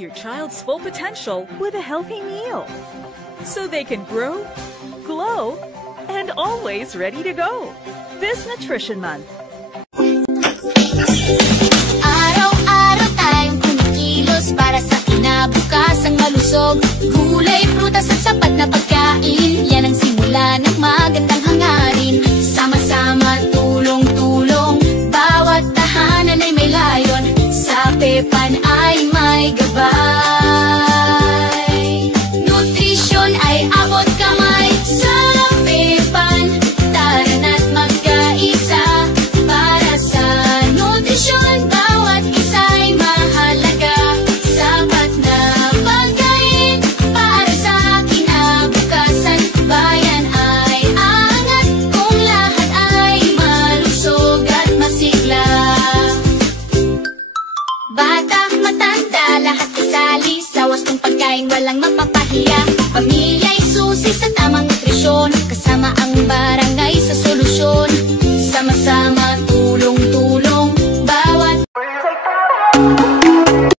your child's full potential with a healthy meal so they can grow, glow, and always ready to go. This Nutrition Month. Araw-araw tayong kumikilos para sa kinabukasang malusog. Gulay, prutas at sapat na pagkain, yan ang simula ng magandang hangarin. Sama-sama, tulong-tulong, bawat tahanan ay may layon. Sa Pepan ay may gabay. Nutrisyon ay abot kamay. Sa Pepan, tara na't magkaisa. Para sa nutrisyon, bawat isa'y mahalaga. Sapat na pagkain para sa kinabukasan. Bayan ay aangat kung lahat ay malusog at masigla. Bata, matanda, lahat kasali sa wastong pagkain, walang mapapahiya. Pamilya'y susi sa tamang nutrisyon.